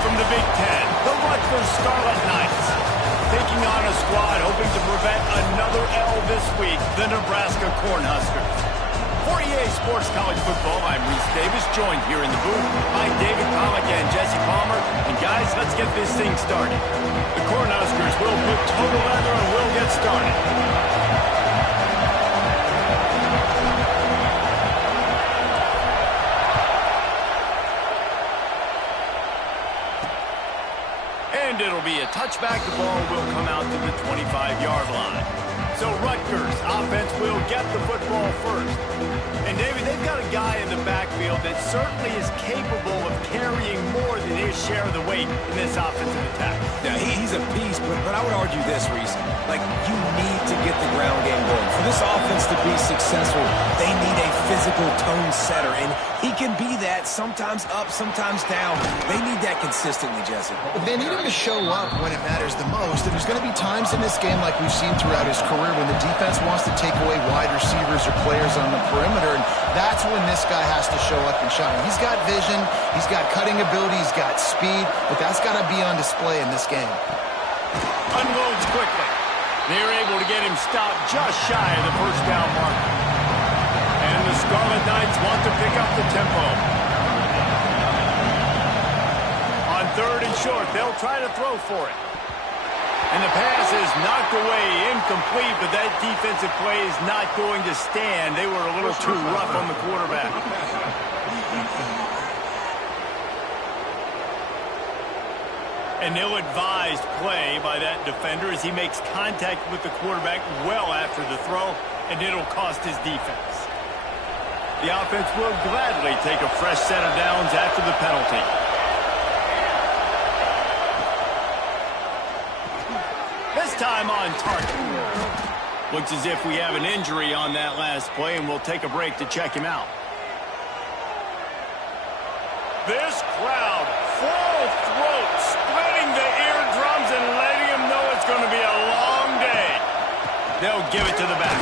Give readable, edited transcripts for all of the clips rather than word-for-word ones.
from the Big Ten, the Rutgers Scarlet Knights. Taking on a squad hoping to prevent another L this week, the Nebraska Cornhuskers. For EA Sports College Football, I'm Reese Davis, joined here in the booth by David Pollack and Jesse Palmer. And guys, let's get this thing started. The Cornhuskers will put total leather and we'll get started. And it'll be a touchback. The ball will come out to the 25-yard line. So Rutgers offense will get the football first. And David, they've got a guy in the backfield that certainly is capable of carrying more than his share of the weight in this offensive attack. Yeah, he's a beast, but I would argue this, Reese. Like, you need to get the ground game going. For this offense to be successful, they need a physical tone setter, and he can be that, sometimes up, sometimes down. They need that consistently, Jesse. They need him to show up when it matters the most, and there's going to be times in this game like we've seen throughout his career when the defense wants to take away wide receivers or players on the perimeter, and that's when this guy has to show up and shine. He's got vision, he's got cutting ability, he's got speed, but that's got to be on display in this game. Unloads quickly. They're able to get him stopped just shy of the first down marker. And the Scarlet Knights want to pick up the tempo. On 3rd and short, they'll try to throw for it. And the pass is knocked away, incomplete, but that defensive play is not going to stand. They were a little too rough on the quarterback. An ill-advised play by that defender as he makes contact with the quarterback well after the throw, and it'll cost his defense. The offense will gladly take a fresh set of downs after the penalty. This time on target. Looks as if we have an injury on that last play, and we'll take a break to check him out. This crowd, full throat, splitting the eardrums and letting him know it's going to be a long day. They'll give it to the back.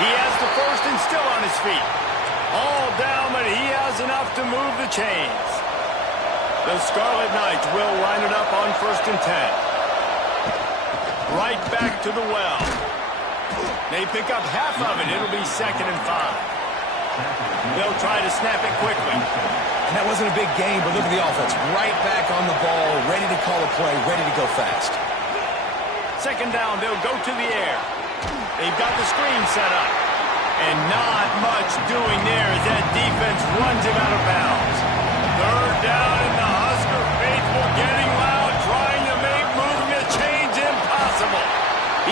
He has the first and still on his feet. All down, but he has enough to move the chains. The Scarlet Knights will line it up on 1st and 10. Right back to the well. They pick up half of it. It'll be 2nd and 5. They'll try to snap it quickly. And that wasn't a big game, but look at the offense. Right back on the ball, ready to call a play, ready to go fast. 2nd down, they'll go to the air. They've got the screen set up. And not much doing there as that defense runs him out of bounds. 3rd down, and the Husker faithful getting loud, trying to make moving the chains impossible.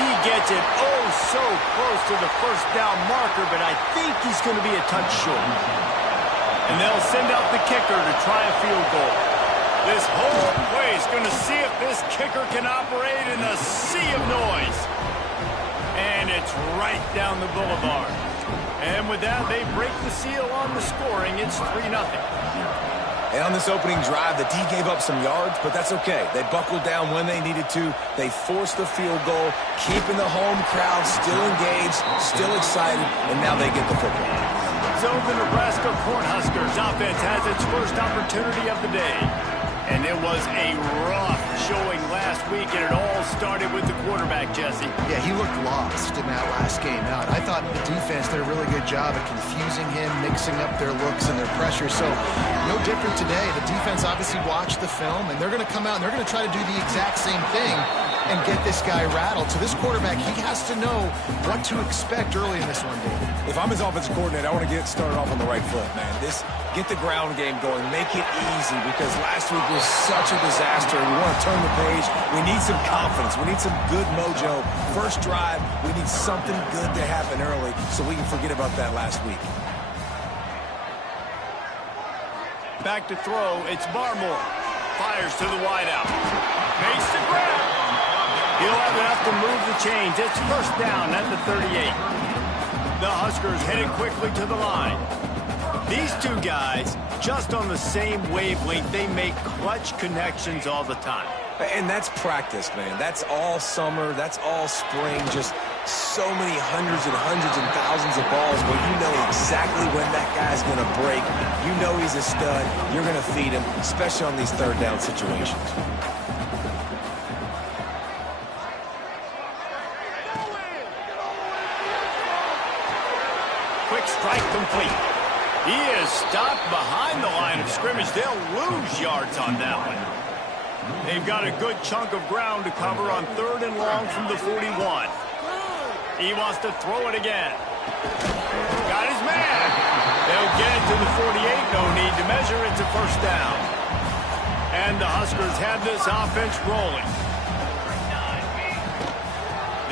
He gets it oh so close to the first down marker, but I think he's going to be a touch short. And they'll send out the kicker to try a field goal. This whole place going to see if this kicker can operate in a sea of noise. And it's right down the boulevard. And with that, they break the seal on the scoring. It's 3-0. And on this opening drive, the D gave up some yards, but that's okay. They buckled down when they needed to. They forced the field goal, keeping the home crowd still engaged, still excited, and now they get the football. So the Nebraska Cornhuskers offense has its first opportunity of the day. And it was a rough showing last week, and it all started with the quarterback, Jesse. Yeah, he looked lost in that last game out. I thought the defense did a really good job of confusing him, mixing up their looks and their pressure. So no different today. The defense obviously watched the film, and they're going to come out and they're going to try to do the exact same thing and get this guy rattled. So this quarterback, he has to know what to expect early in this one, David. If I'm his offensive coordinator, I want to get started off on the right foot, man. Get the ground game going, make it easy, because last week was such a disaster. We want to turn the page. We need some confidence. We need some good mojo. First drive, we need something good to happen early so we can forget about that last week. Back to throw, it's Barmore. Fires to the wideout. Makes the grab. He'll have enough to move the chains. It's 1st down at the 38. The Huskers headed quickly to the line. These two guys, just on the same wavelength, they make clutch connections all the time. And that's practice, man. That's all summer. That's all spring. Just so many hundreds and thousands of balls where you know exactly when that guy's going to break. You know he's a stud. You're going to feed him, especially on these third down situations. Quick strike complete. He is stopped behind the line of scrimmage. They'll lose yards on that one. They've got a good chunk of ground to cover on 3rd and long from the 41. He wants to throw it again. Got his man. They'll get it to the 48. No need to measure. It's a first down. And the Huskers have this offense rolling.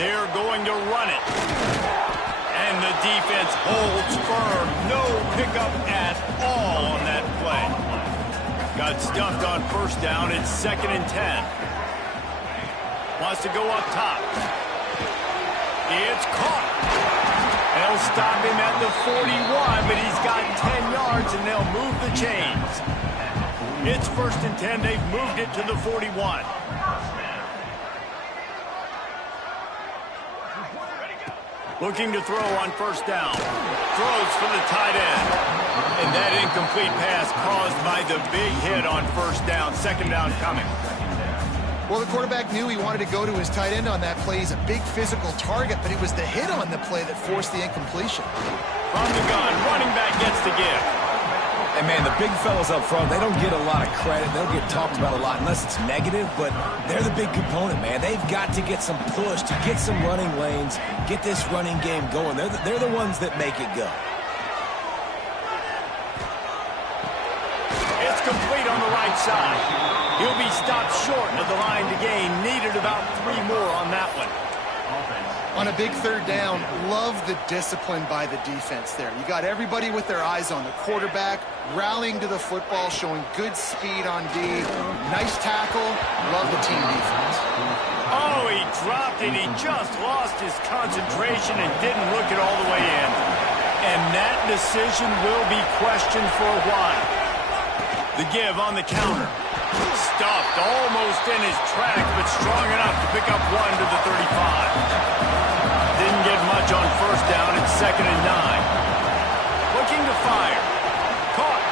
They're going to run it. And the defense holds firm. No pickup at all on that play. Got stuffed on first down. It's 2nd and 10. Wants to go up top. It's caught. They'll stop him at the 41, but he's got 10 yards, and they'll move the chains. It's 1st and 10. They've moved it to the 41. Looking to throw on first down. Throws for the tight end. And that incomplete pass caused by the big hit on first down. 2nd down coming. Well, the quarterback knew he wanted to go to his tight end on that play. He's a big physical target, but it was the hit on the play that forced the incompletion. From the gun, running back gets the give. And, man, the big fellas up front, they don't get a lot of credit. They'll get talked about a lot unless it's negative, but they're the big component, man. They've got to get some push, to get some running lanes, get this running game going. They're the ones that make it go. It's complete on the right side. He'll be stopped short of the line to gain. Needed about 3 more on that one. On a big 3rd down, love the discipline by the defense there. You got everybody with their eyes on the quarterback, rallying to the football, showing good speed on D. Nice tackle. Love the team defense. Oh, he dropped it. He just lost his concentration and didn't look it all the way in. And that decision will be questioned for a while. The give on the counter. Stuffed almost in his track, but strong enough to pick up 1 to the 35. Didn't get much on first down. It's 2nd and 9. Looking to fire. Caught.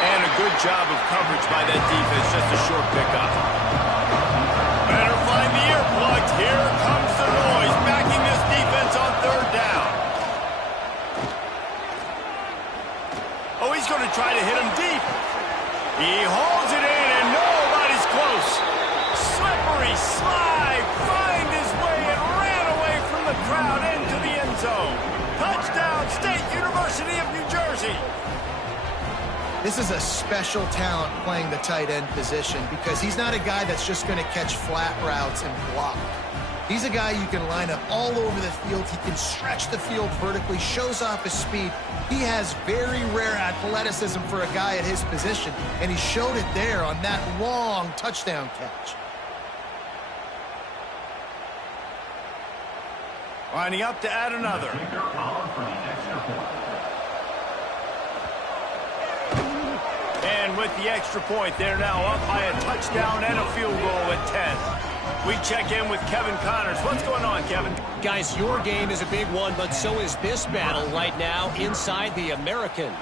And a good job of coverage by that defense. Just a short pickup. Better find the earplugs. Here comes the noise. Backing this defense on 3rd down. Oh, he's going to try to hit him deep. He hauls it in, and nobody's close. Slippery slide. Find his way and ran away from the crowd into the end zone. Touchdown, State University of New Jersey. This is a special talent playing the tight end position because he's not a guy that's just going to catch flat routes and block. He's a guy you can line up all over the field. He can stretch the field vertically, shows off his speed. He has very rare athleticism for a guy at his position, and he showed it there on that long touchdown catch. Lining up to add another. And with the extra point, they're now up by a touchdown and a field goal at 10. We check in with Kevin Connors. What's going on, Kevin? Guys, your game is a big one, but so is this battle right now inside the American.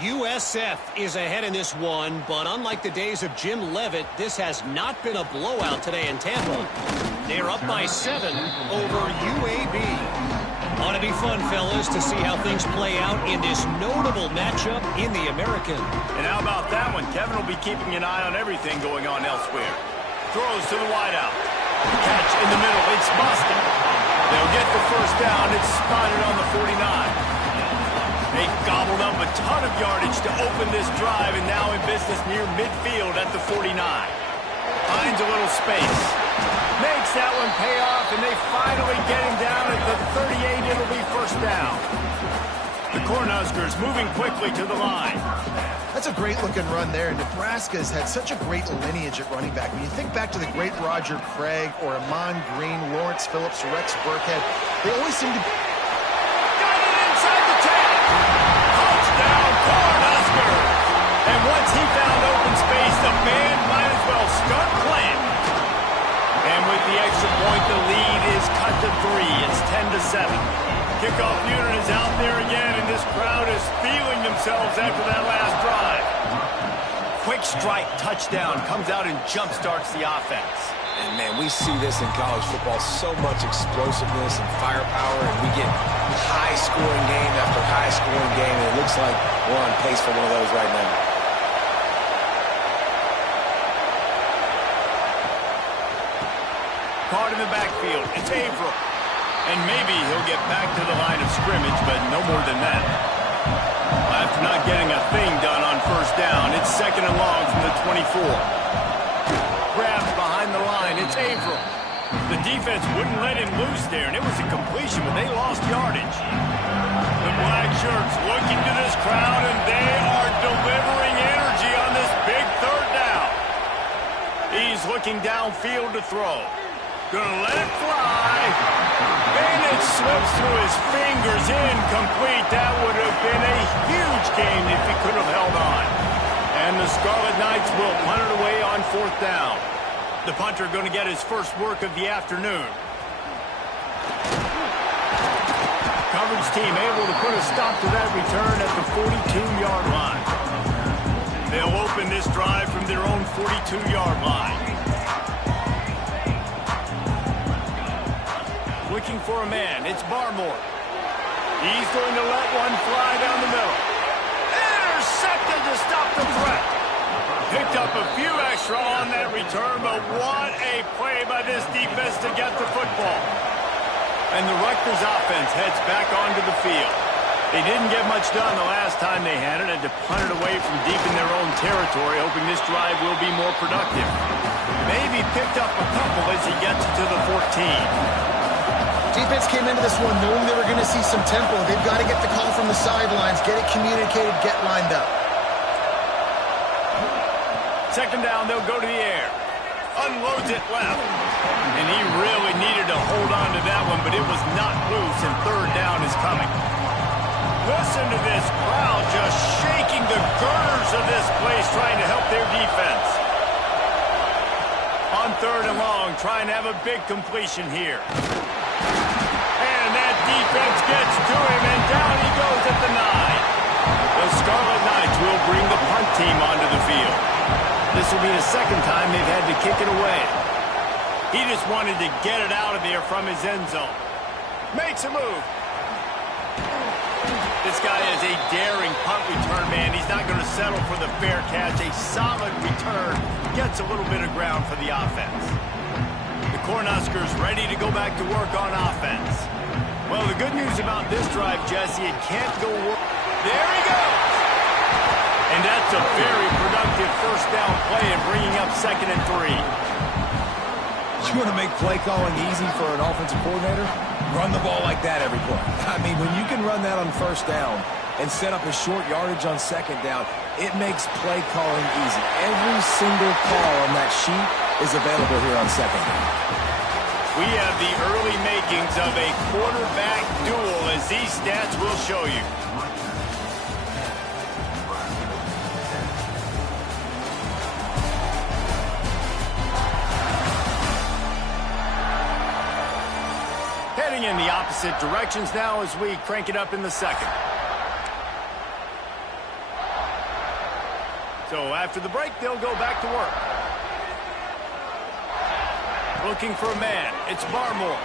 USF is ahead in this one, but unlike the days of Jim Leavitt, this has not been a blowout today in Tampa. They're up by 7 over UAB. Ought to be fun, fellas, to see how things play out in this notable matchup in the American. And how about that one? Kevin will be keeping an eye on everything going on elsewhere. Throws to the wideout. Catch in the middle. It's busted. They'll get the first down. It's spotted on the 49. They gobbled up a ton of yardage to open this drive, and now in business near midfield at the 49. Finds a little space. Makes that one pay off, and they finally get him down at the 38. It'll be first down. The Cornhuskers moving quickly to the line. That's a great-looking run there. Nebraska's had such a great lineage at running back. When you think back to the great Roger Craig or Amon Green, Lawrence Phillips, Rex Burkhead, they always seem to... Got it inside the 10. Touchdown, Cornhuskers. And once he found open space, the band might as well start playing. And with the extra point, the lead is cut to 3. It's 10 7. Kickoff unit is out there again, and this crowd is feeling themselves after that last drive. Quick strike touchdown comes out and jump-starts the offense. And, man, we see this in college football, so much explosiveness and firepower, and we get high-scoring game after high-scoring game, and it looks like we're on pace for one of those right now. Caught in the backfield. It's Averill. And maybe he'll get back to the line of scrimmage, but no more than that. After not getting a thing done on first down, it's 2nd and long from the 24. Grabbed behind the line. It's Averill. The defense wouldn't let him loose there, and it was a completion, but they lost yardage. The black shirts looking to this crowd, and they are delivering energy on this big 3rd down. He's looking downfield to throw. Gonna let it fly. And it slips through his fingers, incomplete. That would have been a huge game if he could have held on. And the Scarlet Knights will punt it away on 4th down. The punter going to get his first work of the afternoon. Coverage team able to put a stop to that return at the 42-yard line. They'll open this drive from their own 42-yard line. Looking for a man. It's Barmore. He's going to let one fly down the middle. Intercepted to stop the threat. Picked up a few extra on that return, but what a play by this defense to get the football. And the Rutgers offense heads back onto the field. They didn't get much done the last time they had it, and to punt it away from deep in their own territory, hoping this drive will be more productive. Maybe picked up a couple as he gets to the 14. Defense came into this one knowing they were going to see some tempo. They've got to get the call from the sidelines, get it communicated, get lined up. 2nd down, they'll go to the air. Unloads it left. And he really needed to hold on to that one, but it was not loose, and 3rd down is coming. Listen to this crowd just shaking the girders of this place, trying to help their defense. On 3rd and long, trying to have a big completion here. And that defense gets to him, and down he goes at the 9. The Scarlet Knights will bring the punt team onto the field. This will be the 2nd time they've had to kick it away. He just wanted to get it out of there from his end zone. Makes a move. This guy is a daring punt return man. He's not going to settle for the fair catch. A solid return gets a little bit of ground for the offense. The Cornhuskers ready to go back to work on offense. Well, the good news about this drive, Jesse, it can't go wrong. There he goes. And that's a very productive 1st down play and bringing up 2nd and 3. You want to make play calling easy for an offensive coordinator? Run the ball like that every play. I mean, when you can run that on 1st down and set up a short yardage on 2nd down, it makes play calling easy. Every single call on that sheet is available here on 2nd down. We have the early makings of a quarterback duel, as these stats will show you. Heading in the opposite directions now as we crank it up in the 2nd. So after the break, they'll go back to work. Looking for a man. It's Barmore.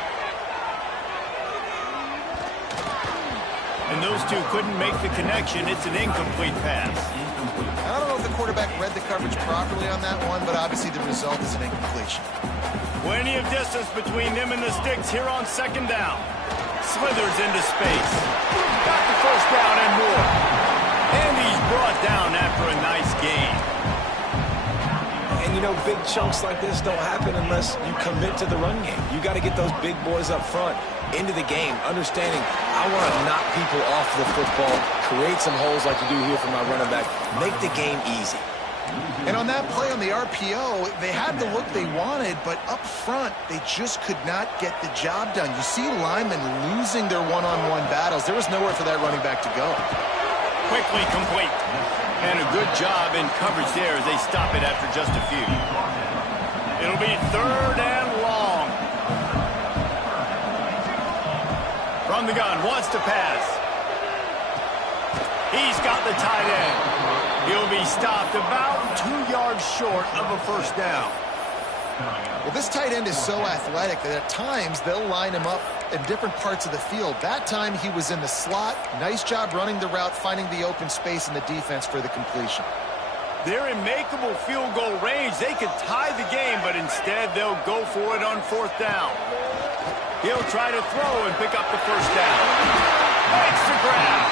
And those two couldn't make the connection. It's an incomplete pass. I don't know if the quarterback read the coverage properly on that one, but obviously the result is an incompletion. Plenty of distance between them and the sticks here on 2nd down. Slithers into space. Got the 1st down and more. And he's brought down after a nice gain. And, you know, big chunks like this don't happen unless you commit to the run game. You got to get those big boys up front into the game, understanding I want to knock people off the football, create some holes like you do here for my running back, make the game easy. And on that play on the RPO, they had the look they wanted, but up front, they just could not get the job done. You see linemen losing their one-on-one battles. There was nowhere for that running back to go. Quickly complete. And a good job in coverage there as they stop it after just a few. It'll be 3rd and long. From the gun, wants to pass. He's got the tight end. He'll be stopped about 2 yards short of a first down. Well, this tight end is so athletic that at times they'll line him up in different parts of the field. That time he was in the slot. Nice job running the route, finding the open space in the defense for the completion. They're in makeable field goal range. They could tie the game, but instead they'll go for it on fourth down. He'll try to throw and pick up the first down. Makes the grab.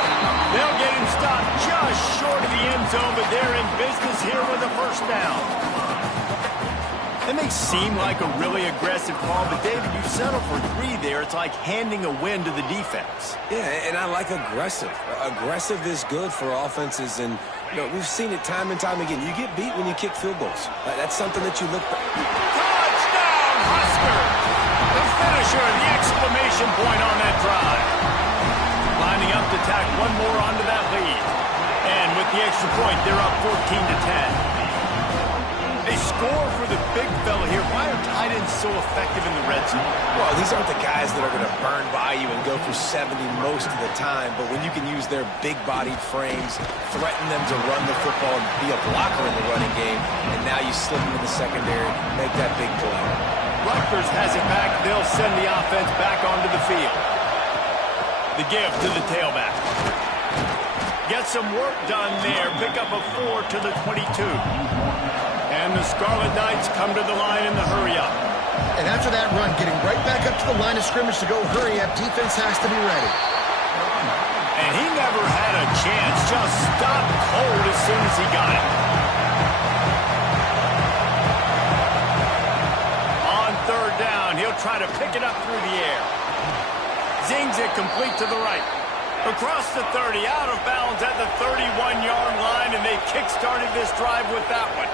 They'll get him stopped just short of the end zone, but they're in business here with a first down. It may seem like a really aggressive call, but David, you settle for 3 there. It's like handing a win to the defense. Yeah, and I like aggressive. Aggressive is good for offenses, and we've seen it time and time again. You get beat when you kick field goals. That's something that you look for. Touchdown, Huskers! The finisher, the exclamation point on that drive. Lining up to tack one more onto that lead. And with the extra point, they're up 14-10. They score for the big fella here. Why are tight ends so effective in the red zone? Well, these aren't the guys that are going to burn by you and go for 70 most of the time, but when you can use their big-bodied frames, threaten them to run the football and be a blocker in the running game, and now you slip into the secondary, make that big play. Rutgers has it back. They'll send the offense back onto the field. The give to the tailback. Get some work done there. Pick up a 4 to the 22. And the Scarlet Knights come to the line in the hurry-up. And after that run, getting right back up to the line of scrimmage to go hurry-up, defense has to be ready. And he never had a chance. Just stopped cold as soon as he got it. On third down, he'll try to pick it up through the air. Zings it complete to the right. Across the 30, out of bounds at the 31-yard line, and they kick-started this drive with that one.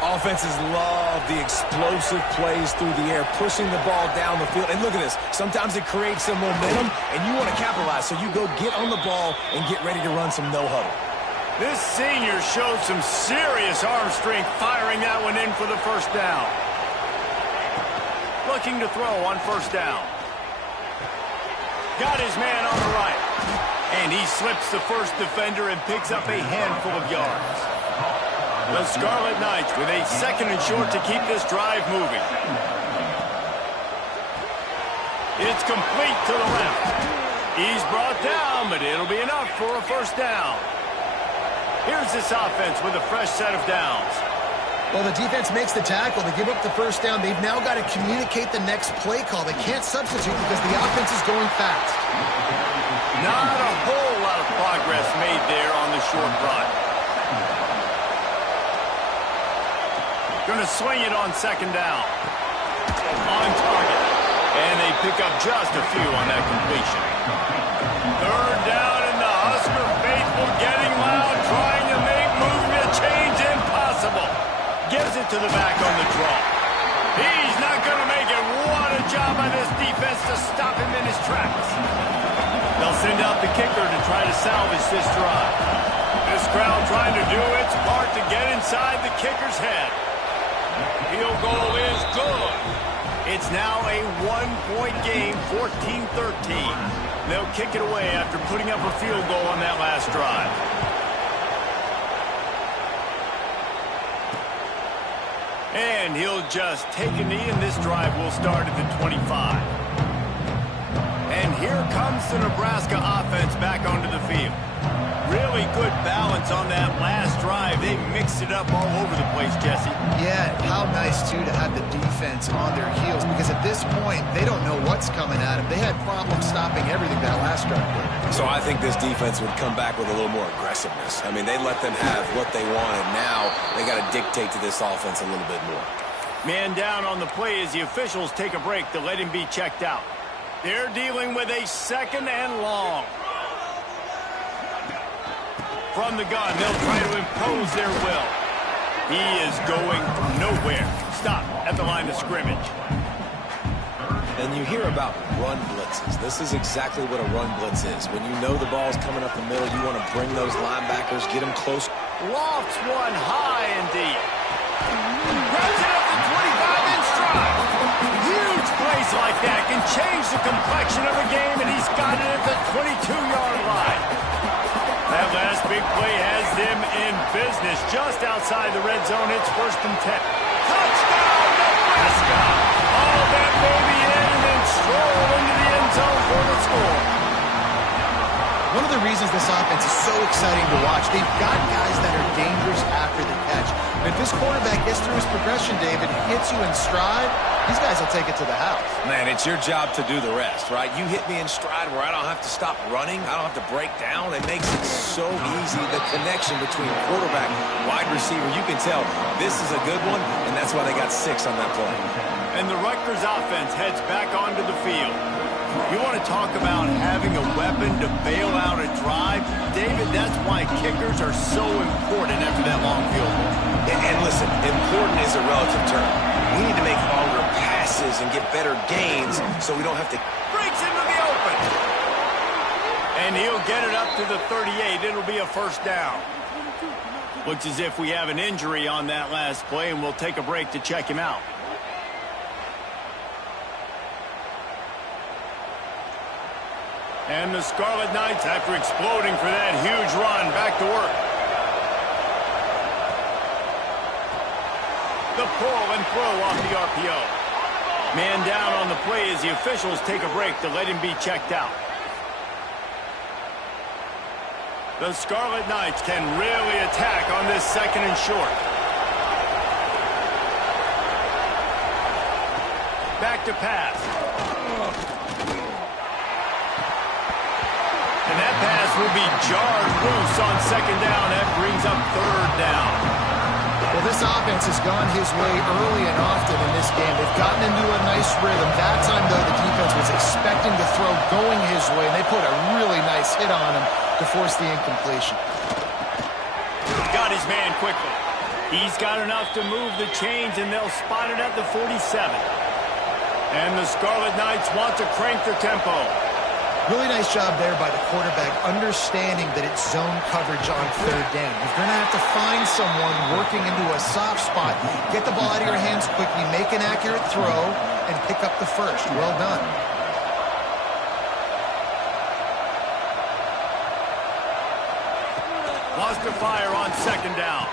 Offenses love the explosive plays through the air, pushing the ball down the field. And look at this. Sometimes it creates some momentum, and you want to capitalize. So you go get on the ball and get ready to run some no-huddle. This senior showed some serious arm strength firing that one in for the first down. Looking to throw on first down. Got his man on the right. And he slips the first defender and picks up a handful of yards. The Scarlet Knights with a second and short to keep this drive moving. It's complete to the left. He's brought down, but it'll be enough for a first down. Here's this offense with a fresh set of downs. Well, the defense makes the tackle. They give up the first down. They've now got to communicate the next play call. They can't substitute because the offense is going fast. Not a whole lot of progress made there on the short run. Going to swing it on second down. On target. And they pick up just a few on that completion. Third down, and the Husker faithful getting loud, trying to make movement change impossible. Gives it to the back on the draw. He's not going to make it. What a job by this defense to stop him in his tracks. They'll send out the kicker to try to salvage this drive. This crowd trying to do its part to get inside the kicker's head. Field goal is good. It's now a one-point game, 14-13. They'll kick it away after putting up a field goal on that last drive. And he'll just take a knee, and this drive will start at the 25. And here comes the Nebraska offense back onto the field. Really good balance on that last drive. They mixed it up all over the place, Jesse. Yeah, how nice, too, to have the defense on their heels, because at this point, they don't know what's coming at them. They had problems stopping everything that last drive did. So I think this defense would come back with a little more aggressiveness. I mean, they let them have what they wanted. Now they got to dictate to this offense a little bit more. Man down on the play as the officials take a break to let him be checked out. They're dealing with a second and long. From the gun, they'll try to impose their will. He is going nowhere. Stop at the line of scrimmage. And you hear about run blitzes. This is exactly what a run blitz is. When you know the ball's coming up the middle, you want to bring those linebackers, get them close. Lofts one high and deep. Grabs it up the 25 in stride. Huge plays like that can change the complexion of the game, and he's got it at the 22-yard line. That last big play has them in business just outside the red zone. It's 1st and 10. Touchdown, Nebraska! All that baby in and then stroll into the end zone for the score. One of the reasons this offense is so exciting to watch, they've got guys that are dangerous after the catch. If this quarterback gets through his progression, David, hits you in stride, these guys will take it to the house. Man, it's your job to do the rest, right? You hit me in stride where I don't have to stop running. I don't have to break down. It makes it so easy. The connection between quarterback and wide receiver, you can tell this is a good one, and that's why they got 6 on that play. And the Rutgers offense heads back onto the field. You want to talk about having a weapon to bail out a drive? David, that's why kickers are so important after that long field goal. And listen, important is a relative term. We need to make longer passes and get better gains so we don't have to... Breaks into the open. And he'll get it up to the 38. It'll be a 1st down. Looks as if we have an injury on that last play, and we'll take a break to check him out. And the Scarlet Knights, after exploding for that huge run, back to work. The pull and throw off the RPO. Man down on the play as the officials take a break to let him be checked out. The Scarlet Knights can really attack on this 2nd and short. Back to pass. And that pass will be jarred loose on 2nd down. That brings up 3rd down. Well, this offense has gone his way early and often in this game. They've gotten into a nice rhythm. That time, though, the defense was expecting the throw going his way, and they put a really nice hit on him to force the incompletion. Got his man quickly. He's got enough to move the chains, and they'll spot it at the 47. And the Scarlet Knights want to crank the tempo. Really nice job there by the quarterback, understanding that it's zone coverage on 3rd down. You're going to have to find someone working into a soft spot. Get the ball out of your hands quickly, make an accurate throw, and pick up the 1st. Well done. Lost to fire on 2nd down.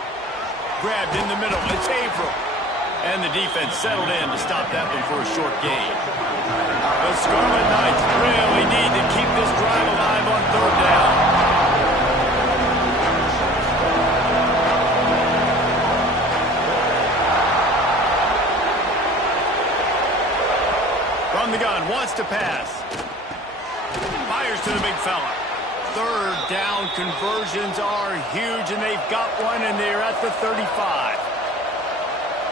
Grabbed in the middle. It's Averill. And the defense settled in to stop that one for a short gain. The Scarlet Knights really need to keep this drive alive on 3rd down. From the gun, wants to pass. Fires to the big fella. 3rd down conversions are huge, and they've got one, and they're at the 35.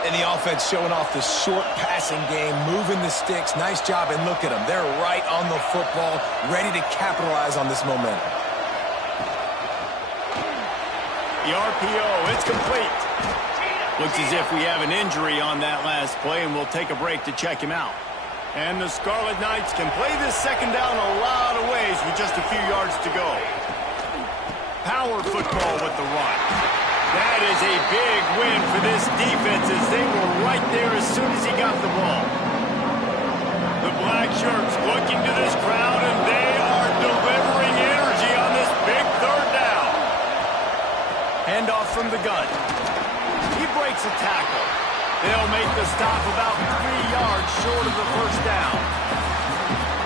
And the offense showing off the short passing game, moving the sticks. Nice job, and look at them. They're right on the football, ready to capitalize on this momentum. The RPO, it's complete. Looks as if we have an injury on that last play, and we'll take a break to check him out. And the Scarlet Knights can play this 2nd down a lot of ways with just a few yards to go. Power football with the run. That is a big win for this defense as they were right there as soon as he got the ball. The black shirts looking to this crowd, and they are delivering energy on this big 3rd down. Handoff from the gun. He breaks a tackle. They'll make the stop about 3 yards short of the 1st down.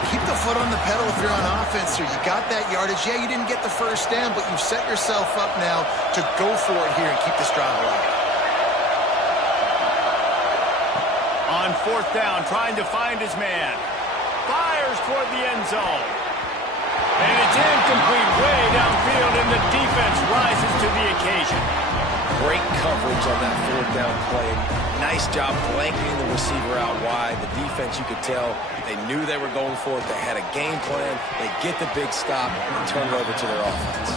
Keep the foot on the pedal if you're on offense here. You got that yardage. Yeah, you didn't get the 1st down, but you've set yourself up now to go for it here and keep this drive alive. On 4th down, trying to find his man. Fires toward the end zone. And it's incomplete way downfield, and the defense rises to the occasion. Great coverage on that 4th down play. Nice job blanketing the receiver out wide. The defense, you could tell, they knew they were going for it. They had a game plan. They get the big stop and turn it over to their offense.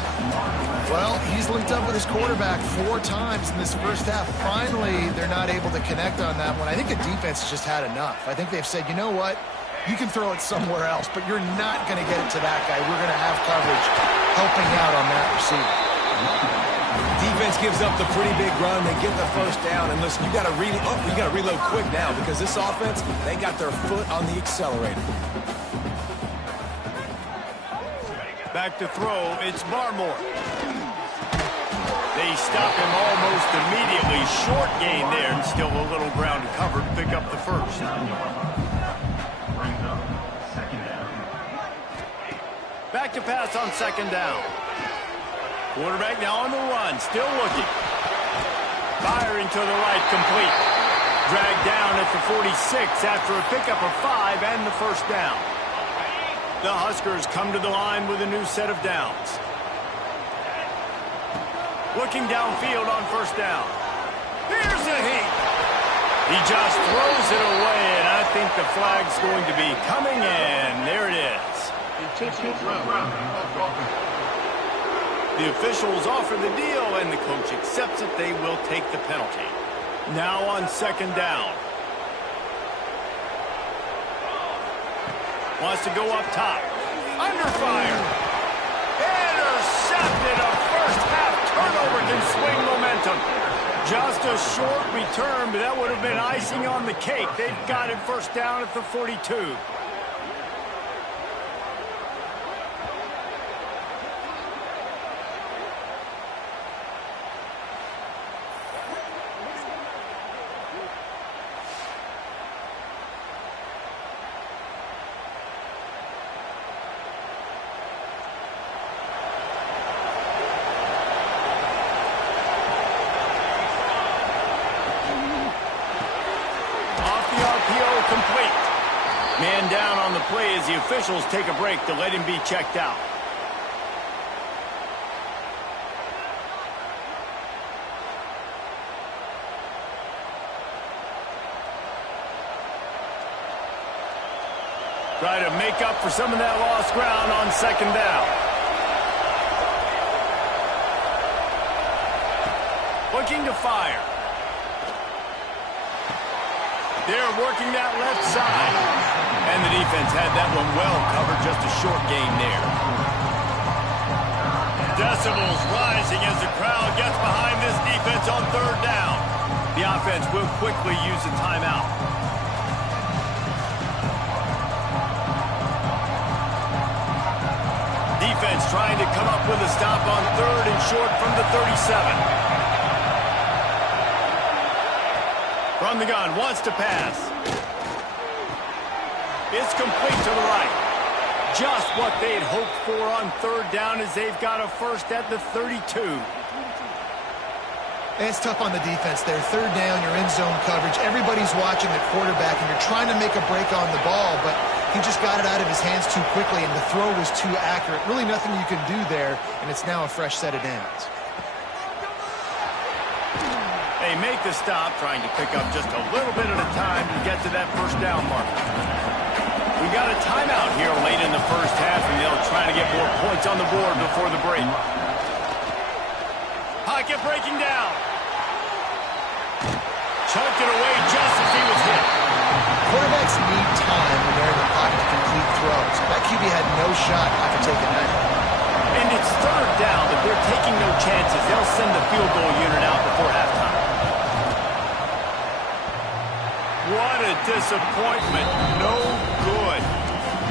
Well, he's linked up with his quarterback 4 times in this 1st half. Finally, they're not able to connect on that one. I think the defense just had enough. I think they've said, you know what? You can throw it somewhere else, but you're not going to get it to that guy. We're going to have coverage helping out on that receiver. Defense gives up the pretty big run. They get the 1st down. And listen, you got to reload quick now because this offense, they got their foot on the accelerator. Back to throw, it's Barmore. They stop him almost immediately. Short gain there, and still a little ground to cover to pick up the first. Back to pass on second down. Quarterback now on the run, still looking. Firing to the right, complete. Dragged down at the 46 after a pickup of 5 and the first down. The Huskers come to the line with a new set of downs. Looking downfield on first down. Here's a heat. He just throws it away, and I think the flag's going to be coming in. There it is. The officials offer the deal, and the coach accepts it. They will take the penalty. Now on second down. Wants to go up top. Under fire. Intercepted. A first half turnover can swing momentum. Just a short return, but that would have been icing on the cake. They've got it first down at the 42. Man down on the play as the officials take a break to let him be checked out. Try to make up for some of that lost ground on second down. Looking to fire. They're working that left side. And the defense had that one well covered, just a short gain there. Decibels rising as the crowd gets behind this defense on third down. The offense will quickly use a timeout. Defense trying to come up with a stop on third and short from the 37. From the gun, wants to pass. It's complete to the right. Just what they'd hoped for on third down as they've got a first at the 32. It's tough on the defense there. Third down, you're in zone coverage. Everybody's watching the quarterback, and you're trying to make a break on the ball, but he just got it out of his hands too quickly, and the throw was too accurate. Really nothing you can do there, and it's now a fresh set of downs. They make the stop, trying to pick up just a little bit at a time to get to that first down mark. We got a timeout here late in the first half, and they'll try to get more points on the board before the break. Pocket breaking down. Chucked it away just as he was hit. Quarterbacks need time when they're in the pocket to complete throws. That QB had no shot after taking that. And it's third down, but they're taking no chances. They'll send the field goal unit out before halftime. What a disappointment. No good.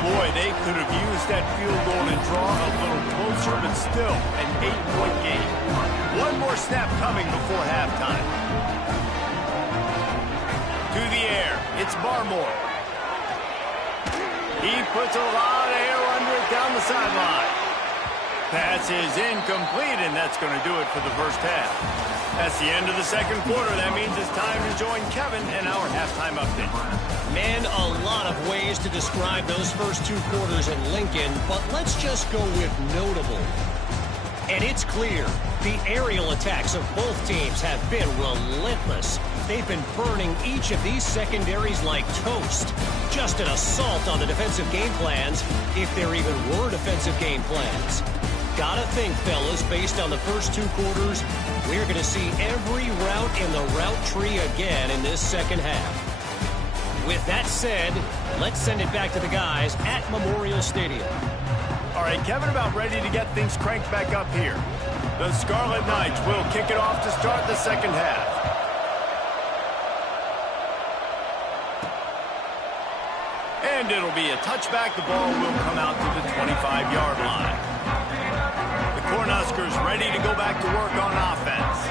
Boy, they could have used that field goal to draw a little closer, but still an 8-point game. One more snap coming before halftime. To the air, it's Barmore. He puts a lot of air under it down the sideline. Pass is incomplete, and that's going to do it for the first half. That's the end of the second quarter. That means it's time to join Kevin in our halftime update. Man, a lot of ways to describe those first two quarters in Lincoln, but let's just go with notable. And it's clear, the aerial attacks of both teams have been relentless. They've been burning each of these secondaries like toast. Just an assault on the defensive game plans, if there even were defensive game plans. Gotta think, fellas, based on the first two quarters, we're going to see every route in the route tree again in this second half. With that said, let's send it back to the guys at Memorial Stadium. All right, Kevin, about ready to get things cranked back up here. The Scarlet Knights will kick it off to start the second half. And it'll be a touchback. The ball will come out to the 25-yard line. Cornhuskers ready to go back to work on offense.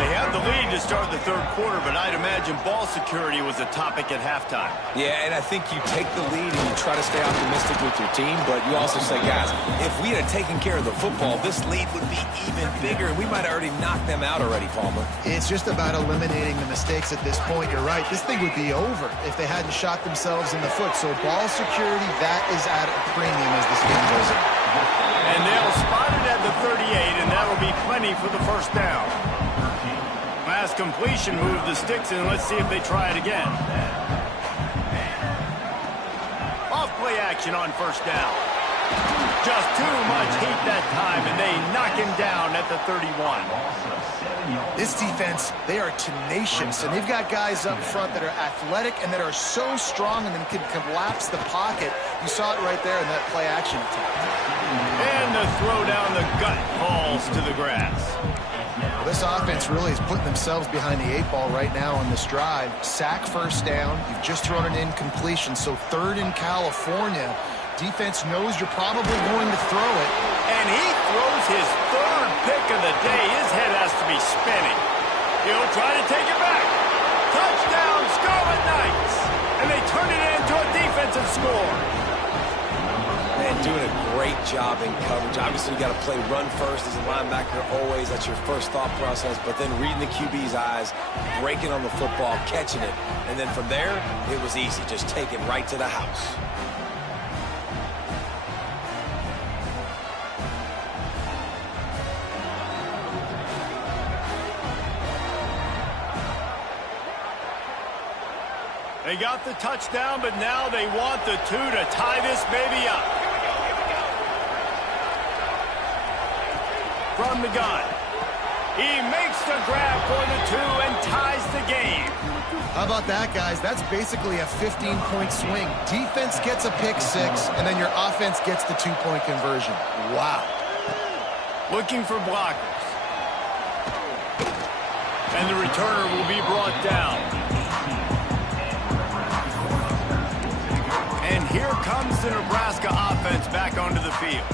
They have the lead to start the third quarter, but I'd imagine ball security was a topic at halftime. Yeah, and I think you take the lead and you try to stay optimistic with your team, but you also say, guys, if we had taken care of the football, this lead would be even bigger, and we might have already knocked them out already, Palmer. It's just about eliminating the mistakes at this point. You're right. This thing would be over if they hadn't shot themselves in the foot. So ball security, that is at a premium as this game goes on. And they'll spot it at the 38, and that'll be plenty for the first down. Last completion moved the sticks in. Let's see if they try it again. Off play action on first down. Just too much heat that time, and they knock him down at the 31. This defense, they are tenacious, and they've got guys up front that are athletic and that are so strong and then can collapse the pocket. You saw it right there in that play action attack. And the throw down the gut falls to the grass. This offense really is putting themselves behind the 8 ball right now on this drive. Sack first down. You've just thrown an incompletion, so third in California. Defense knows you're probably going to throw it. And he throws his third pick of the day. His head has to be spinning. He'll try to take it back. Touchdown, Scarlet Knights. And they turn it into a defensive score. Man, doing a great job in coverage. Obviously, you got to play run first as a linebacker always. That's your first thought process. But then reading the QB's eyes, breaking on the football, catching it. And then from there, it was easy. Just take it right to the house. They got the touchdown, but now they want the 2 to tie this baby up. From the gun. He makes the grab for the 2 and ties the game. How about that, guys? That's basically a 15-point swing. Defense gets a pick 6, and then your offense gets the 2-point conversion. Wow. Looking for blockers. And the returner will be brought down. And here comes the Nebraska offense back onto the field.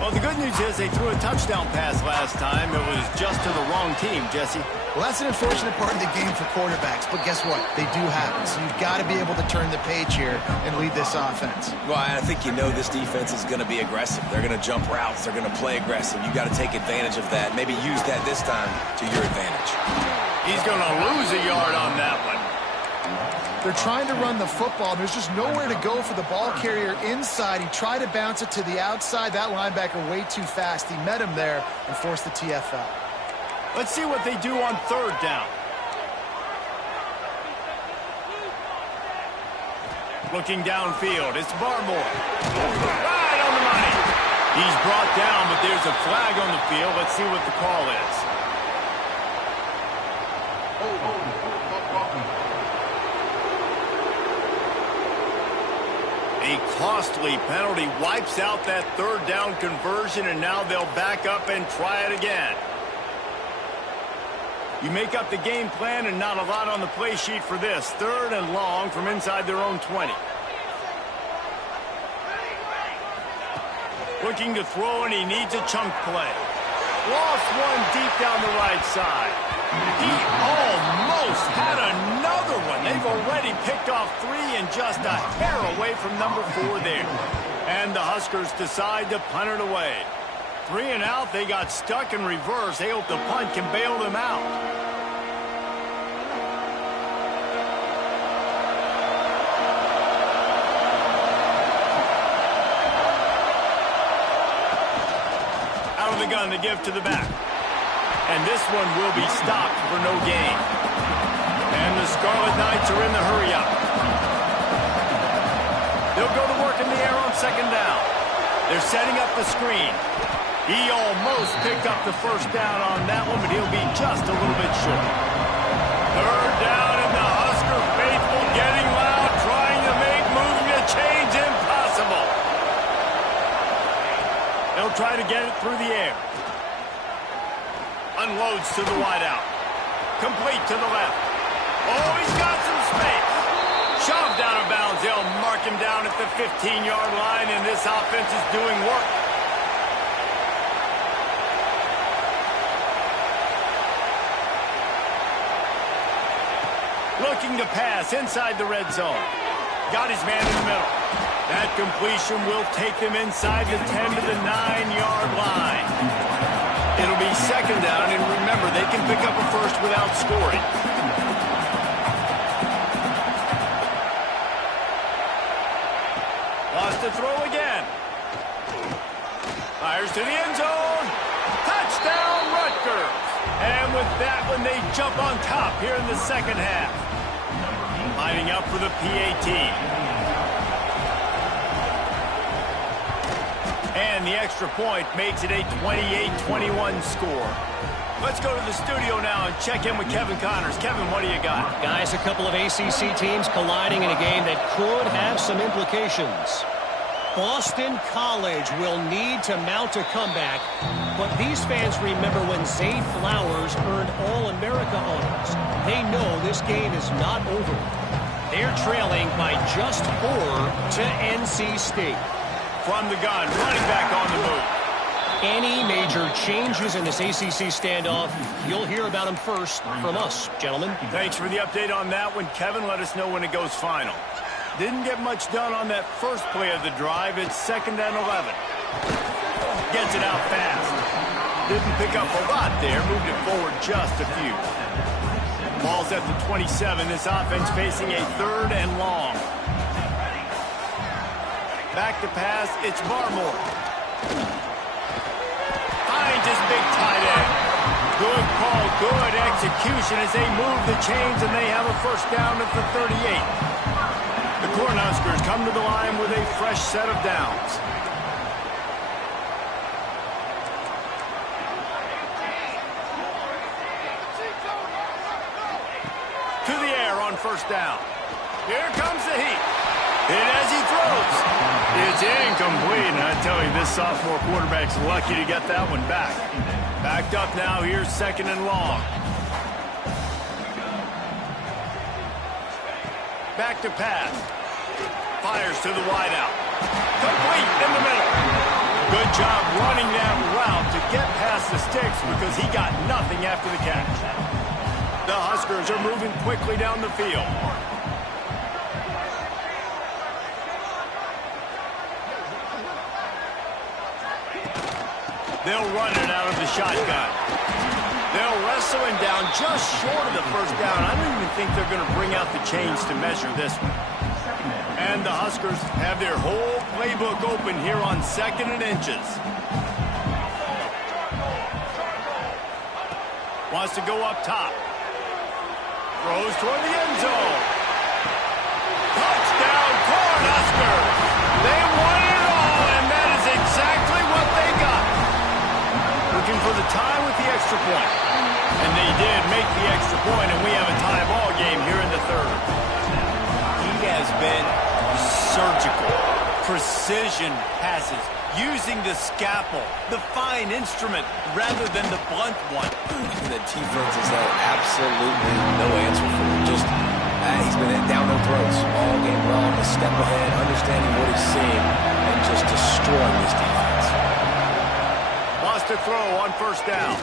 Well, the good news is they threw a touchdown pass last time. It was just to the wrong team, Jesse. Well, that's an unfortunate part of the game for quarterbacks, but guess what? They do happen, so you've got to be able to turn the page here and lead this offense. Well, I think you know this defense is going to be aggressive. They're going to jump routes. They're going to play aggressive. You got to take advantage of that. Maybe use that this time to your advantage. He's going to lose a yard on that one. They're trying to run the football. There's just nowhere to go for the ball carrier inside. He tried to bounce it to the outside. That linebacker way too fast. He met him there and forced the TFL. Let's see what they do on third down. Looking downfield, it's Barmore. Right on the money. He's brought down, but there's a flag on the field. Let's see what the call is. A costly penalty wipes out that third down conversion, and now they'll back up and try it again. You make up the game plan and not a lot on the play sheet for this. Third and long from inside their own 20. Looking to throw, and he needs a chunk play. Lost one deep down the right side. He almost had another one. They've already picked off 3 and just a hair away from number 4 there. And the Huskers decide to punt it away. 3 and out, they got stuck in reverse. They hope the punt can bail them out. Out of the gun to give to the back. And this one will be stopped for no gain. And the Scarlet Knights are in the hurry-up. They'll go to work in the air on second down. They're setting up the screen. He almost picked up the first down on that one, but he'll be just a little bit short. Third down, and the Husker faithful getting loud, trying to make moving the chains impossible. They'll try to get it through the air. Unloads to the wideout. Complete to the left. Oh, he's got some space. Shoved out of bounds. They'll mark him down at the 15-yard line, and this offense is doing work. Looking to pass inside the red zone. Got his man in the middle. That completion will take them inside the 10 to the 9-yard line. It'll be second down, and remember, they can pick up a first without scoring. Lost to throw again. Fires to the end zone. Touchdown, Rutgers. And with that one, they jump on top here in the second half. Lining up for the PAT. And the extra point makes it a 28-21 score. Let's go to the studio now and check in with Kevin Connors. Kevin, what do you got? Guys, a couple of ACC teams colliding in a game that could have some implications. Boston College will need to mount a comeback, but these fans remember when Zay Flowers earned All-America honors. They know this game is not over. They're trailing by just 4 to NC State. From the gun, running back on the move. Any major changes in this ACC standoff, you'll hear about them first from us, gentlemen. Thanks for the update on that one, Kevin. Let us know when it goes final. Didn't get much done on that first play of the drive. It's 2nd and 11. Gets it out fast. Didn't pick up a lot there. Moved it forward just a few. Ball's at the 27. This offense facing a 3rd and long. Back to pass. It's Barmore. Finds his big tight end. Good call, good execution as they move the chains, and they have a first down at the 38. The Cornhuskers come to the line with a fresh set of downs. To the air on first down. Here comes the heat. And as he throws, it's incomplete. And I tell you, this sophomore quarterback's lucky to get that one back. Backed up now. Here's 2nd and long. Back to pass. Fires to the wideout. Complete in the middle. Good job running that route to get past the sticks because he got nothing after the catch. The Huskers are moving quickly down the field. They'll run it out of the shotgun. They'll wrestle him down just short of the first down. I don't even think they're going to bring out the chains to measure this one. And the Huskers have their whole playbook open here on 2nd and inches. Wants to go up top. Throws toward the end zone. Touchdown, Cornhuskers! They won it all, and that is exactly what they got. Looking for the tie with the extra point. And they did make the extra point, and we have a tie ball game here in the 3rd. He has been surgical. Precision passes. Using the scalpel, the fine instrument, rather than the blunt one. The defense has had absolutely no answer for him. Just, he's been down their throats all game long, a step ahead, understanding what he's seeing, and just destroying this defense. Lost to throw on first down.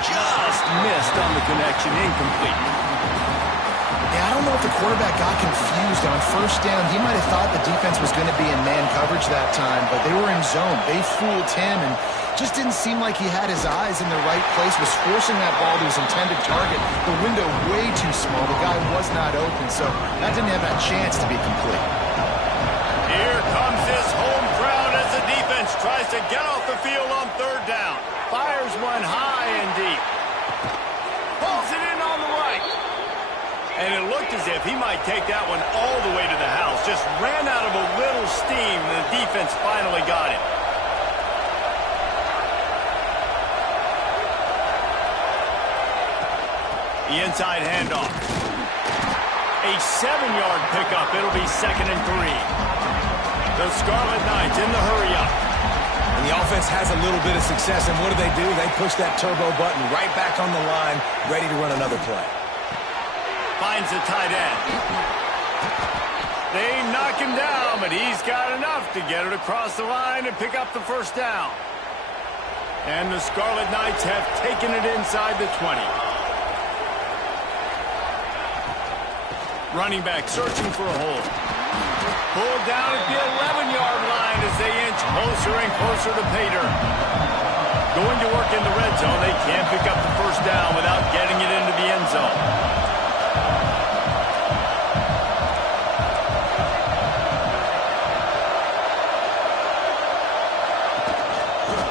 Just missed on the connection, incomplete. Yeah, I don't know if the quarterback got confused on first down. He might have thought the defense was going to be in man coverage that time, but they were in zone. They fooled him and just didn't seem like he had his eyes in the right place, was forcing that ball to his intended target. The window way too small. The guy was not open, so that didn't have that chance to be complete. Here comes this home crowd as the defense tries to get off the field on 3rd down. Fires one high and deep. Pulls it in on the right. And it looked as if he might take that one all the way to the house. Just ran out of a little steam, and the defense finally got it. The inside handoff. A 7-yard pickup. It'll be 2nd and 3. The Scarlet Knights in the hurry-up. And the offense has a little bit of success, and what do? They push that turbo button right back on the line, ready to run another play. Finds the tight end. They knock him down, but he's got enough to get it across the line and pick up the first down. And the Scarlet Knights have taken it inside the 20. Running back searching for a hole. Pulled down at the 11-yard line as they inch closer and closer to pay dirt. Going to work in the red zone. They can't pick up the first down without getting it into the end zone.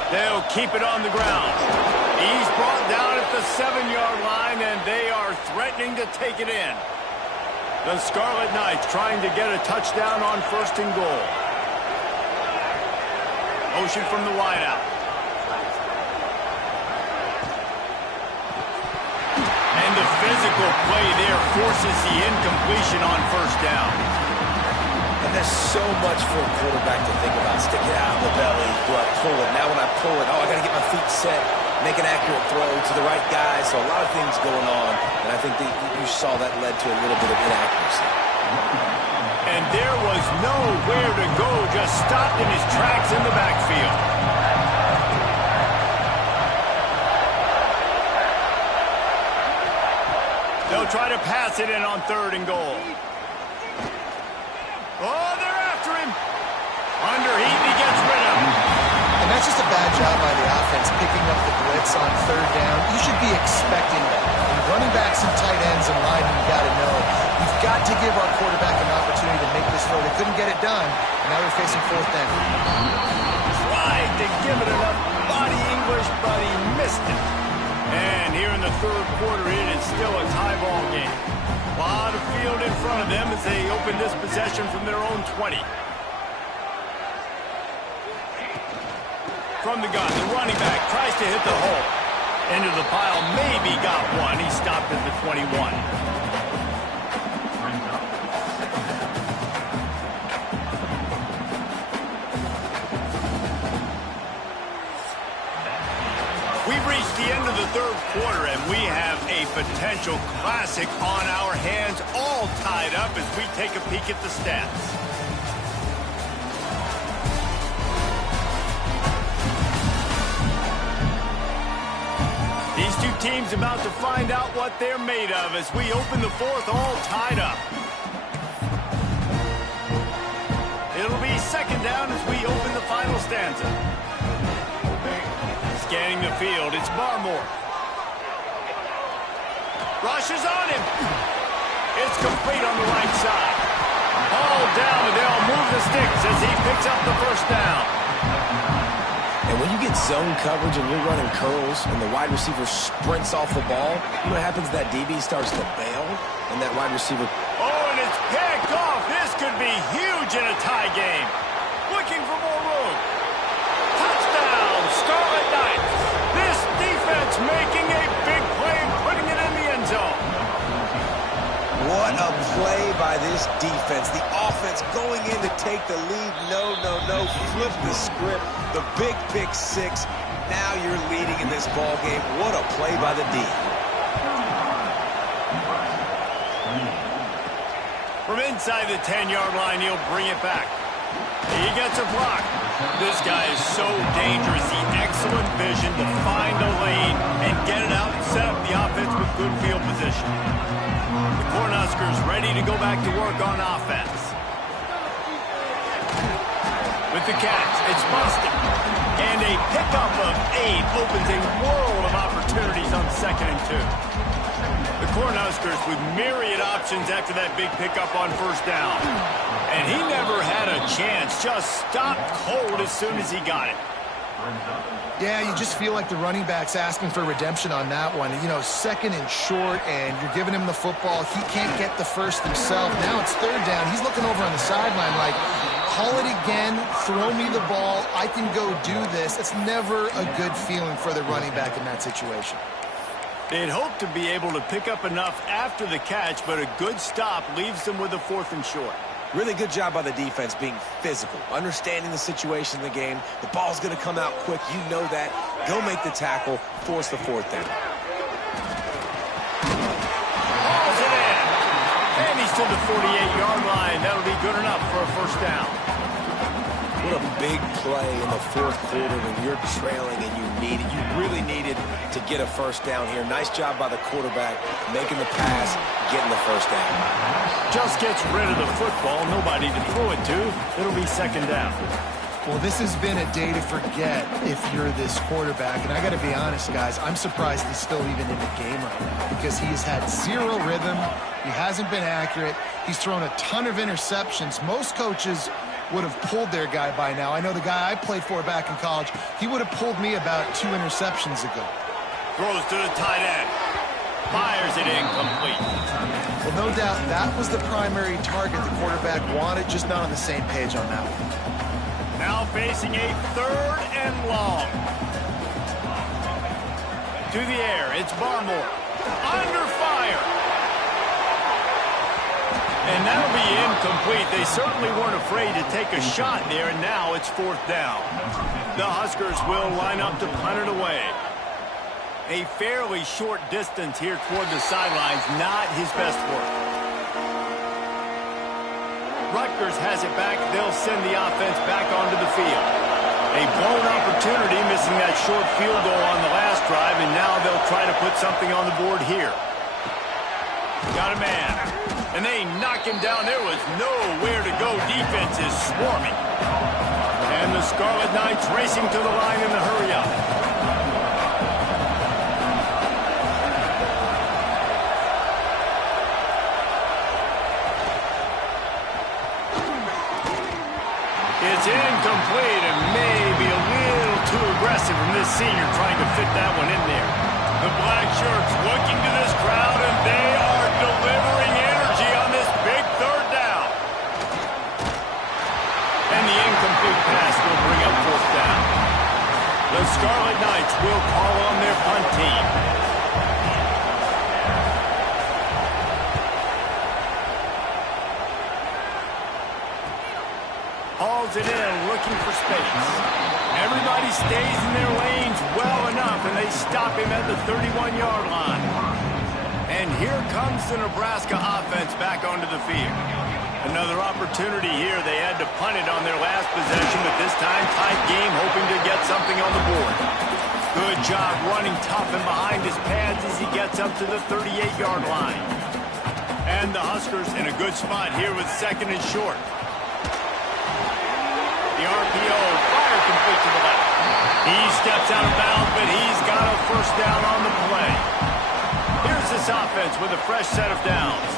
They'll keep it on the ground. He's brought down at the 7-yard line, and they are threatening to take it in. The Scarlet Knights trying to get a touchdown on 1st and goal. Motion from the wideout. And the physical play there forces the incompletion on 1st down. And there's so much for a quarterback to think about. Stick it out of the belly. Do I pull it? Now when I pull it, I got to get my feet set, make an accurate throw to the right guy. So a lot of things going on. And I think that you saw that led to a little bit of inaccuracy. And there was nowhere to go. Just stopped in his tracks in the backfield. They'll try to pass it in on 3rd and goal. Oh, they're after him. Underheat, he gets rid of him. And that's just a bad job by the offense, picking up the blitz on 3rd down. You should be expecting that. And running backs and tight ends and linemen, you got to know. You've got to give our quarterback an opportunity to make this throw. They couldn't get it done, and now they're facing 4th down. Tried to give it enough body English, but he missed it. And here in the 3rd quarter, it is still a tie ball game. A lot of field in front of them as they open this possession from their own 20. From the gun, the running back tries to hit the hole. Into the pile, maybe got one. He stopped at the 21. We've reached the end of the 3rd quarter, and we have a potential classic on our hands, all tied up as we take a peek at the stats. These two teams about to find out what they're made of as we open the 4th, all tied up. It'll be 2nd down as we open the final stanza. Scanning the field, it's Barmore. Rushes on him. It's complete on the right side. All down, and they'll move the sticks as he picks up the 1st down. And when you get zone coverage and you're running curls and the wide receiver sprints off the ball, you know what happens? That DB starts to bail, and that wide receiver... Oh, and it's picked off. This could be huge in a tie game. Looking for more room. Touchdown, Scarlet Knights. This defense making a big play and putting it in the end zone. What a play by this defense. The offense going in to take the lead. No. Flip the script. The big pick 6. Now you're leading in this ball game. What a play by the D. From inside the 10-yard line, he'll bring it back. He gets a block. This guy is so dangerous. The excellent vision to find a lane and get it out and set up the offense with good field position. The Cornhuskers ready to go back to work on offense. With the catch, it's Boston. And a pickup of 8 opens a world of opportunities on 2nd and 2. The Cornhuskers with myriad options after that big pickup on 1st down. And he never had a chance, just stopped cold as soon as he got it. Yeah, you just feel like the running back's asking for redemption on that one. You know, 2nd and short, and you're giving him the football. He can't get the 1st himself. Now it's 3rd down. He's looking over on the sideline like, call it again, throw me the ball, I can go do this. It's never a good feeling for the running back in that situation. They'd hoped to be able to pick up enough after the catch, but a good stop leaves them with a 4th and short. Really good job by the defense being physical, understanding the situation in the game. The ball's going to come out quick. You know that. Go make the tackle, force the 4th down. Hauls it in. And he's to the 48-yard line. That'll be good enough for a 1st down. What a big play in the fourth quarter when you're trailing and you really needed to get a first down here. Nice job by the quarterback, making the pass, getting the first down. Just gets rid of the football, nobody to throw it to. It'll be second down. Well, this has been a day to forget if you're this quarterback. And I got to be honest, guys, I'm surprised he's still even in the game right now because he has had zero rhythm. He hasn't been accurate. He's thrown a ton of interceptions. Most coaches would have pulled their guy by now. I know the guy I played for back in college, he would have pulled me about 2 interceptions ago. Throws to the tight end. Fires it incomplete. Well, no doubt that was the primary target the quarterback wanted, just not on the same page on that one. Now facing a 3rd and long. To the air, it's Barmore. Under fire. And that'll be incomplete. They certainly weren't afraid to take a shot there, and now it's 4th down. The Huskers will line up to punt it away. A fairly short distance here toward the sidelines, not his best work. Rutgers has it back. They'll send the offense back onto the field. A blown opportunity, missing that short field goal on the last drive, and now they'll try to put something on the board here. Got a man. And they knock him down. There was nowhere to go. Defense is swarming. And the Scarlet Knights racing to the line in the hurry-up. It's incomplete and maybe a little too aggressive from this senior trying to fit that one in there. The black shirts looking to this crowd, and they are delivering energy on this big 3rd down. And the incomplete pass will bring up 4th down. The Scarlet Knights will call on their punt team. Hauls it in, looking for space. Everybody stays in their lanes well enough, and they stop him at the 31-yard line. And here comes the Nebraska offense back onto the field. Another opportunity here. They had to punt it on their last possession, but this time tight game, hoping to get something on the board. Good job running tough and behind his pads as he gets up to the 38-yard line. And the Huskers in a good spot here with 2nd and short. The RPO, fire complete to the left. He steps out of bounds, but he's got a first down on the play. Here's this offense with a fresh set of downs.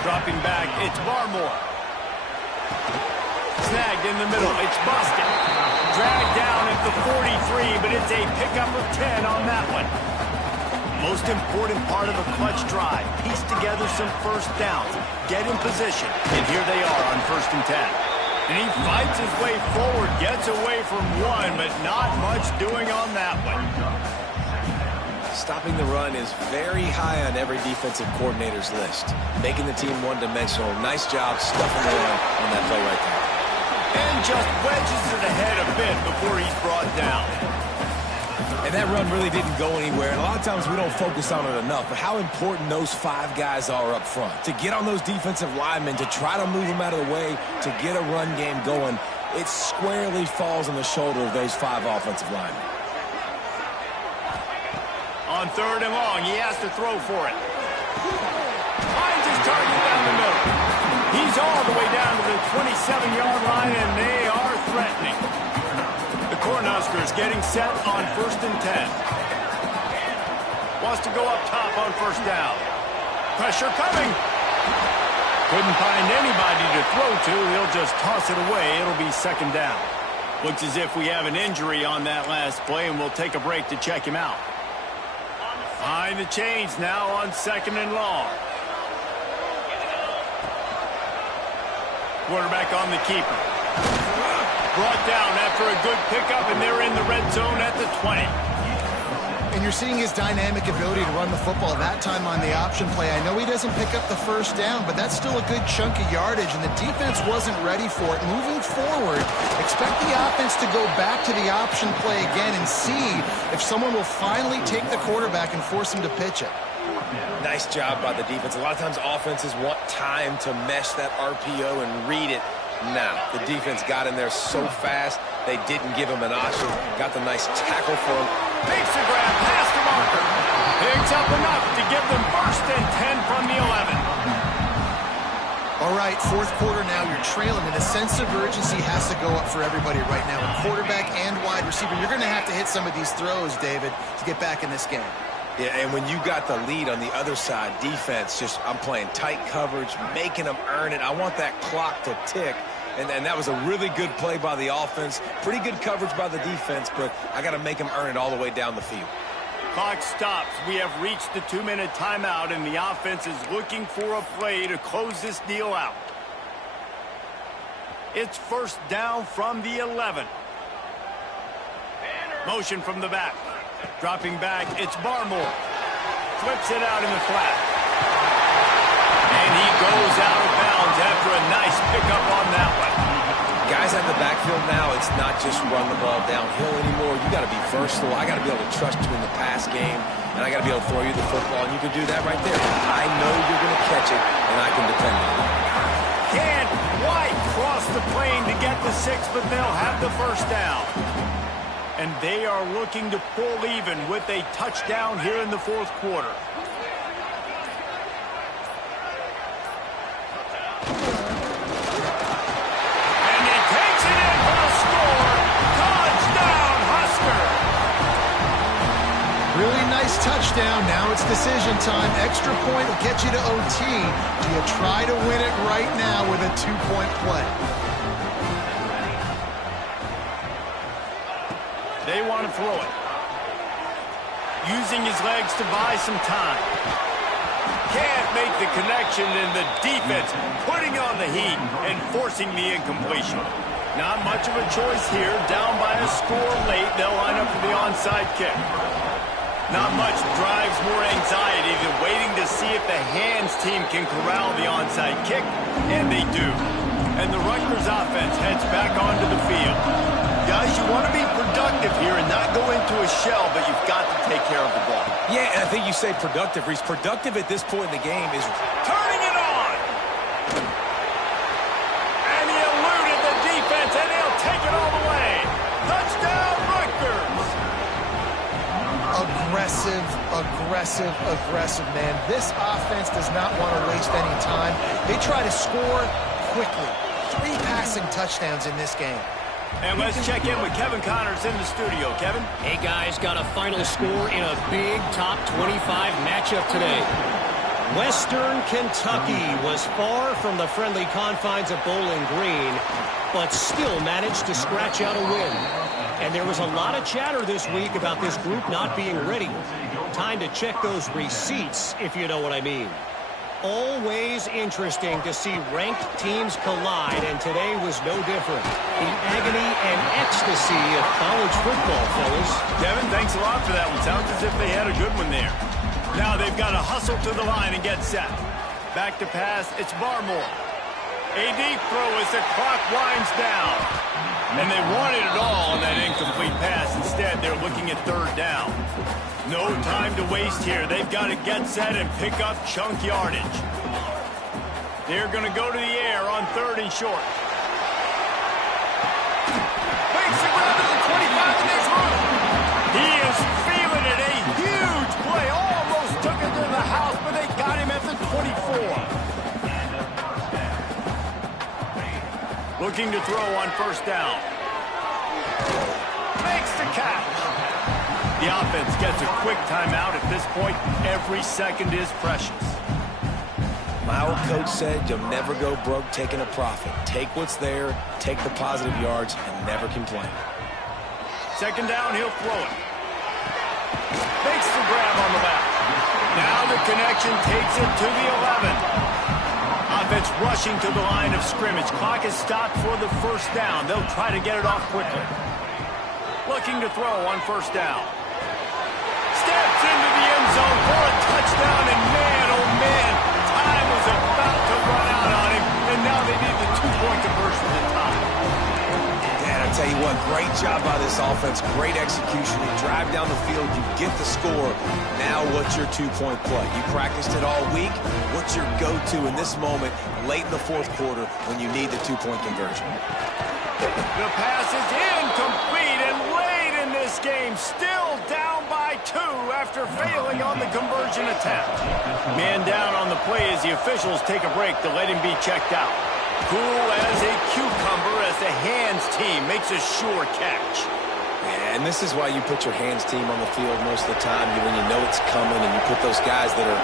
Dropping back, it's Barmore. Snagged in the middle, it's Boston. Dragged down at the 43, but it's a pickup of 10 on that one. Most important part of a clutch drive. Piece together some first downs. Get in position. And here they are on 1st and 10. And he fights his way forward. Gets away from one, but not much doing on that one. Stopping the run is very high on every defensive coordinator's list. Making the team one-dimensional. Nice job stuffing the run on that play right there. And just wedges it ahead a bit before he's brought down. And that run really didn't go anywhere. And a lot of times we don't focus on it enough, but how important those 5 guys are up front. To get on those defensive linemen, to try to move them out of the way, to get a run game going, it squarely falls on the shoulder of those 5 offensive linemen. On 3rd and long, he has to throw for it. Finds his target down the middle. He's all the way down to the 27-yard line, and they are threatening. The Cornhuskers getting set on 1st and 10. Wants to go up top on 1st down. Pressure coming. Couldn't find anybody to throw to. He'll just toss it away. It'll be 2nd down. Looks as if we have an injury on that last play, and we'll take a break to check him out. Behind the chains now on 2nd and long. Quarterback on the keeper. Brought down after a good pickup, and they're in the red zone at the 20. And you're seeing his dynamic ability to run the football that time on the option play. I know he doesn't pick up the first down, but that's still a good chunk of yardage, and the defense wasn't ready for it. Moving forward, expect the offense to go back to the option play again and see if someone will finally take the quarterback and force him to pitch it. Nice job by the defense. A lot of times offenses want time to mesh that RPO and read it. Now, the defense got in there so fast, they didn't give him an option. Got the nice tackle for him. Makes the grab past the marker. Picks up enough to give them 1st and 10 from the 11. All right, 4th quarter now, you're trailing, and a sense of urgency has to go up for everybody right now. A quarterback and wide receiver, you're going to have to hit some of these throws, David, to get back in this game. Yeah, and when you got the lead on the other side, defense, I'm playing tight coverage, making them earn it. I want that clock to tick. And that was a really good play by the offense. Pretty good coverage by the defense, but I got to make them earn it all the way down the field. Clock stops. We have reached the 2-minute timeout, and the offense is looking for a play to close this deal out. It's 1st down from the 11. Motion from the back. Dropping back, it's Barmore. Flips it out in the flat. And he goes out of bounds after a nice pickup on that one. Guys at the backfield now, it's not just run the ball downhill anymore. You got to be versatile. I got to be able to trust you in the pass game, and I got to be able to throw you the football, and you can do that right there. I know you're going to catch it, and I can depend on it. Can't quite cross the plane to get the 6, but they'll have the 1st down. And they are looking to pull even with a touchdown here in the 4th quarter. And he takes it in for the score. Touchdown, Husker! Really nice touchdown. Now it's decision time. Extra point will get you to OT. Do you try to win it right now with a 2-point play? They want to throw it. Using his legs to buy some time. Can't make the connection, and the defense putting on the heat and forcing the incompletion. Not much of a choice here. Down by a score late, they'll line up for the onside kick. Not much drives more anxiety than waiting to see if the hands team can corral the onside kick, and they do. And the Rutgers offense heads back onto the field. Guys, you want to be productive here and not go into a shell, but you've got to take care of the ball. Yeah, and I think you say productive, Reese. Productive at this point in the game is turning it on. And he eluded the defense, and he'll take it all the way. Touchdown, Rutgers. Aggressive, man. This offense does not want to waste any time. They try to score quickly. 3 passing touchdowns in this game. And let's check in with Kevin Connors in the studio. Kevin? Hey, guys, got a final score in a big top 25 matchup today. Western Kentucky was far from the friendly confines of Bowling Green, but still managed to scratch out a win. And there was a lot of chatter this week about this group not being ready. Time to check those receipts, if you know what I mean. Always interesting to see ranked teams collide, and today was no different. The agony and ecstasy of college football, fellas. Kevin, thanks a lot for that one. Sounds as if they had a good one there. Now they've got to hustle to the line and get set. Back to pass, it's Barmore. A deep throw as the clock winds down. And they wanted it all on that incomplete pass. Instead, they're looking at 3rd down. No time to waste here. They've got to get set and pick up chunk yardage. They're going to go to the air on 3rd and short. Makes the grab at the 25, and there's room. He is feeling it. A huge play. Almost took it to the house, but they got him at the 24. Looking to throw on 1st down. Makes the catch. The offense gets a quick timeout. At this point, every second is precious. My old coach said you'll never go broke taking a profit. Take what's there, take the positive yards, and never complain. 2nd down, he'll throw it. Makes the grab on the back. Now the connection takes it to the 11. Offense rushing to the line of scrimmage. Clock is stopped for the 1st down. They'll try to get it off quickly. Looking to throw on 1st down. Steps into the end zone for a touchdown, and man, oh man, time was about to run out on him, and now they need the 2-point conversion to tie. And I tell you what, Great job by this offense. Great execution. You drive down the field. You get the score. Now what's your two-point play? You practiced it all week. What's your go-to in this moment late in the fourth quarter when you need the two-point conversion? The pass is incomplete, and late in this game, still down by 2 after failing on the conversion attempt. Man down on the play as the officials take a break to let him be checked out. Cool as a cucumber as the hands team makes a sure catch. Yeah, and this is why you put your hands team on the field most of the time when you know it's coming, and you put those guys that are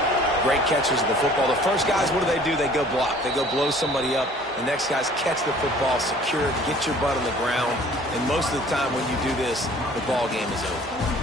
great catchers of the football. The first guys, what do? They go block. They go blow somebody up. The next guys catch the football, secure it, get your butt on the ground. And most of the time when you do this, the ball game is over.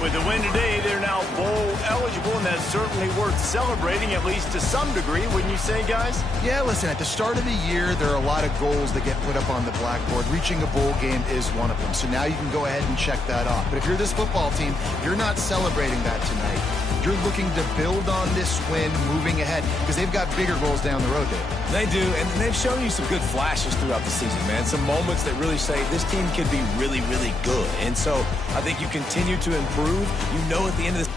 With the win today, they're now bowl eligible, and that's certainly worth celebrating, at least to some degree, wouldn't you say, guys? Yeah, listen, at the start of the year, there are a lot of goals that get put up on the blackboard. Reaching a bowl game is one of them. So now you can go ahead and check that off. But if you're this football team, you're not celebrating that tonight. You're looking to build on this win moving ahead because they've got bigger goals down the road, Dave. They do, and they've shown you some good flashes throughout the season, man. Some moments that really say this team could be really, really good. And so I think you continue to improve. You know at the end of this